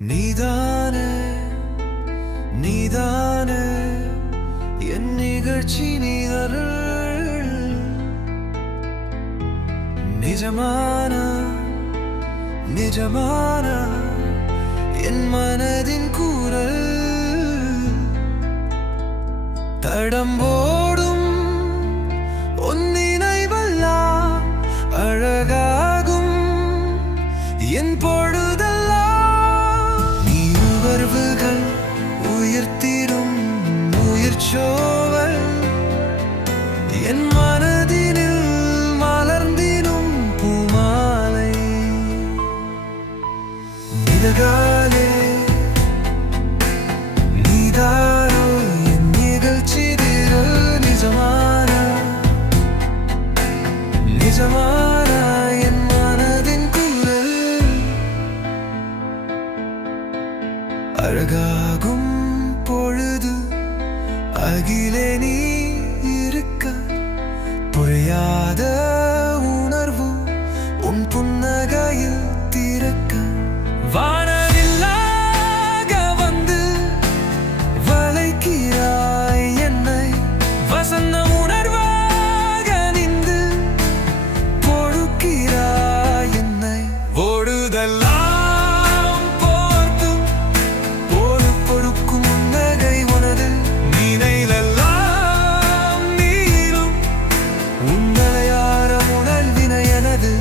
நீதானே நீதானே என் நிகழ்ச்சி நீதருள் நிஜமான நிஜமான என் மனதின் கூறல் தடம்போடும் உன் நினைவெல்லாம் அழகாகும் என் பொழுதெல்லாம் நீ உணர்வுகள் உயிர்த்திடும் உயிர்ச்சோவல் என் மனதினில் மலர்ந்திடும் பூமாலை நிலகாலே நீதாரோ என் நிகழ்ச்சி நிஜமான நிஜமான என் மனதின் குரல் அழகாகும் பொழுது அகிலே நீ இருக்க புரியாத உணர்வு உன் புன்னகையில் திறக்க வானவில்லாக வந்து வளைக்கிறாய் என்னை வசந்த உணர்வாக நின்று பொழுக்கிறாய் என்னை ஓடுதெல்லாம் போர்த்தும் போடு பொறுக்கும் உன்னகை உனது நினைலெல்லாம் நீரும் உன்னலையார உணர்வினை எனது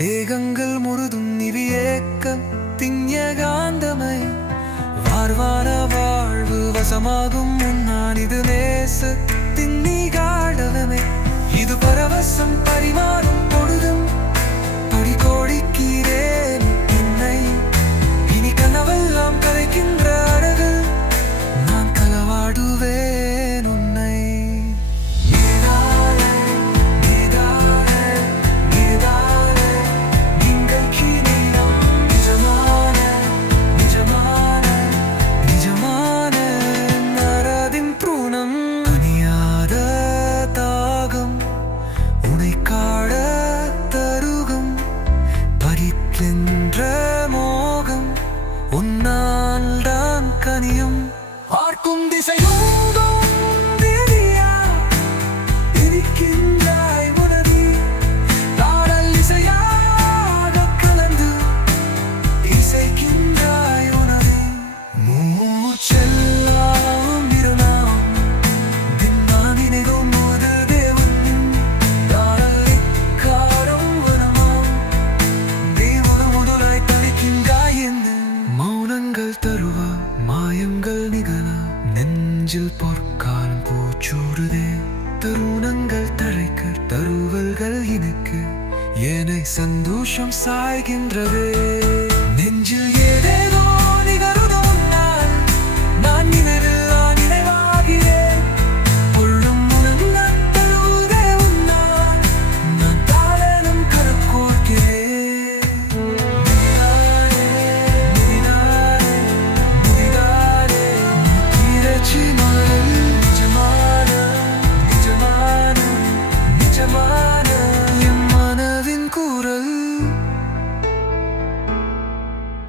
தேகங்கள் முழுதும் நிவியேக்கம் திஞ்ஞகாந்தமை வார்வான வாழ்வு வசமாகும் முன்னான் இது நேச தின்னிகாடவமே இது பரவசம் பரிமாறும் பொழுதும் படிக்கோடிக்கிறேன் என்னை இனி கனவெல்லாம் கலைக்கின்ற அழகு நான் களவாடுவேன் உன்னை உன்னால்தான் கனியும் பார்க்கும் திசையோடும் தேவியா இருக்கின்றாய் உனதி தாடல் இசையாக கலந்து இசைக்கின்றாய் உனதி மூச்செல்லாம் இருநாம் தின்னான் இணைகும் முது தேவன் தாடல் இக்காரும் வனமாம் தேவன முதலாய் தளிக்கின்றாய் என்று மௌனங்கள் தருவ மாயங்கள் நிகழ நெஞ்சில் பொற்காலம் பூச்சூடுதே தருணங்கள் தழைக்க தருவல்கள் இனுக்கு என்னை சந்தோஷம் சாய்கின்றது